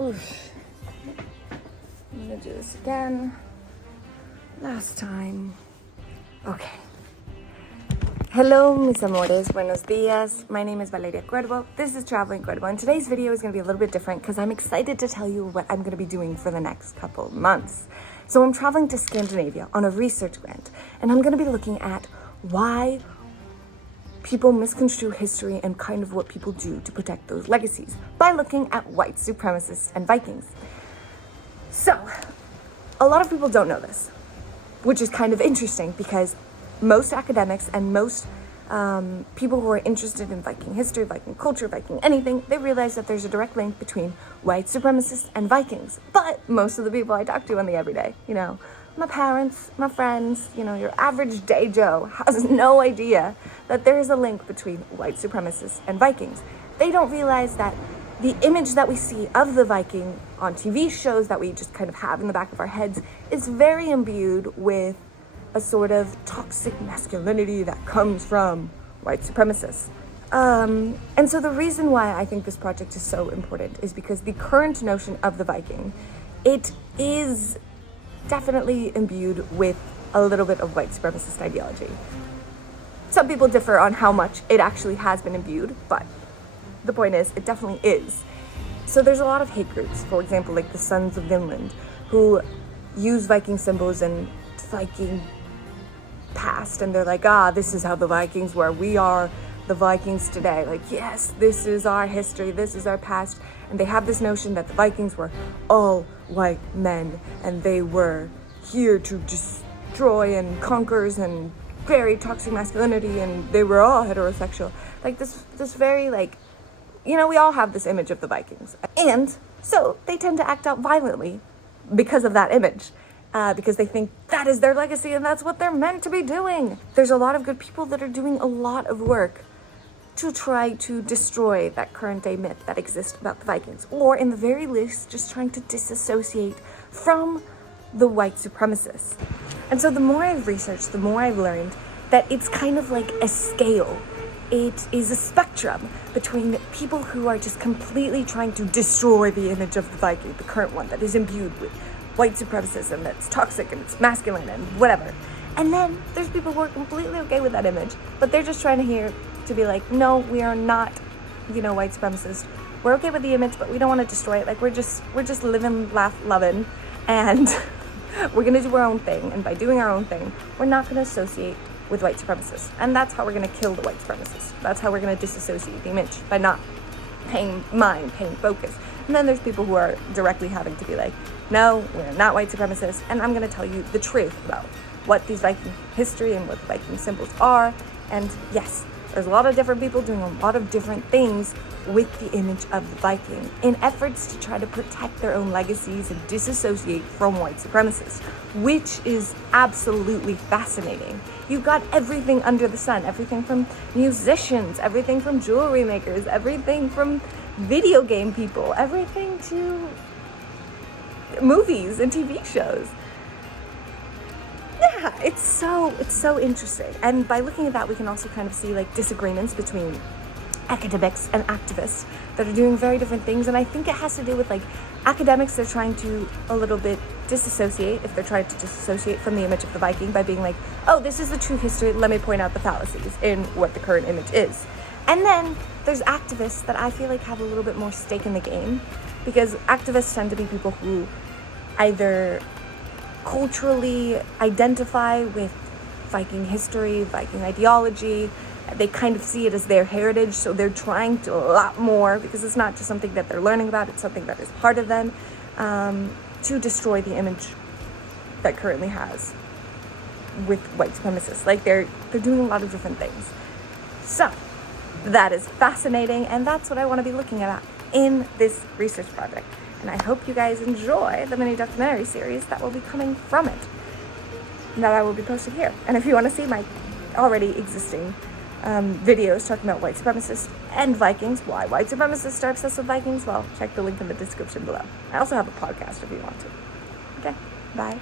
Oof. I'm gonna do this again. Last time. Okay. Hello, mis amores. Buenos dias. My name is Valeria Cuervo. This is Traveling Cuervo, and today's video is going to be a little bit different because I'm excited to tell you what I'm going to be doing for the next couple months. So I'm traveling to Scandinavia on a research grant, and I'm going to be looking at why people misconstrue history and kind of what people do to protect those legacies by looking at white supremacists and Vikings. So, a lot of people don't know this, which is kind of interesting because most academics and most people who are interested in Viking history, Viking culture, Viking anything, they realize that there's a direct link between white supremacists and Vikings. But most of the people I talk to on the everyday, my parents, my friends, your average day Joe has no idea that there is a link between white supremacists and Vikings. They don't realize that the image that we see of the Viking on TV shows that we just kind of have in the back of our heads is very imbued with a sort of toxic masculinity that comes from white supremacists. And so the reason why I think this project is so important is because the current notion of the Viking, it is definitely imbued with a little bit of white supremacist ideology. Some people differ on how much it actually has been imbued, but the point is, it definitely is. So there's a lot of hate groups, for example, like the Sons of Vinland, who use Viking symbols and Viking past, and they're like, this is how the Vikings were. We are the Vikings today. Like, yes, this is our history, this is our past. And they have this notion that the Vikings were all white men, and they were here to destroy and conquer and very toxic masculinity, and they were all heterosexual. Like this very we all have this image of the Vikings. And so they tend to act out violently because of that image. Because they think that is their legacy and that's what they're meant to be doing. There's a lot of good people that are doing a lot of work to try to destroy that current day myth that exists about the Vikings, or in the very least, just trying to disassociate from the white supremacists. And so the more I've researched, the more I've learned that it's kind of like a scale. It is a spectrum between people who are just completely trying to destroy the image of the Viking, the current one that is imbued with white supremacism, that's toxic and it's masculine and whatever. And then there's people who are completely okay with that image, but they're just trying to be like, no, we are not, white supremacists. We're okay with the image, but we don't want to destroy it. Like we're just living, laugh, loving, and we're gonna do our own thing. And by doing our own thing, we're not gonna associate with white supremacists. And that's how we're gonna kill the white supremacists. That's how we're gonna disassociate the image, by not paying focus. And then there's people who are directly having to be like, no, we're not white supremacists, and I'm going to tell you the truth about what these Viking history and what the Viking symbols are. And yes, there's a lot of different people doing a lot of different things with the image of the Viking in efforts to try to protect their own legacies and disassociate from white supremacists, which is absolutely fascinating. You've got everything under the sun, everything from musicians, everything from jewelry makers, everything from video game people, everything to movies and TV shows. Yeah, it's so interesting. And by looking at that, we can also kind of see disagreements between academics and activists that are doing very different things. And I think it has to do with academics are trying to a little bit disassociate, if they're trying to disassociate from the image of the Viking by being like, oh, this is the true history, let me point out the fallacies in what the current image is. And then there's activists that I feel like have a little bit more stake in the game, because activists tend to be people who either culturally identify with Viking history, Viking ideology. They kind of see it as their heritage, so they're trying to a lot more, because it's not just something that they're learning about, it's something that is part of them, to destroy the image that currently has with white supremacists. They're doing a lot of different things. So that is fascinating, and that's what I want to be looking at in this research project. And I hope you guys enjoy the mini documentary series that will be coming from it, that I will be posting here. And if you want to see my already existing videos talking about white supremacists and Vikings, why white supremacists are obsessed with Vikings, well, check the link in the description below. I also have a podcast if you want to. Okay, bye.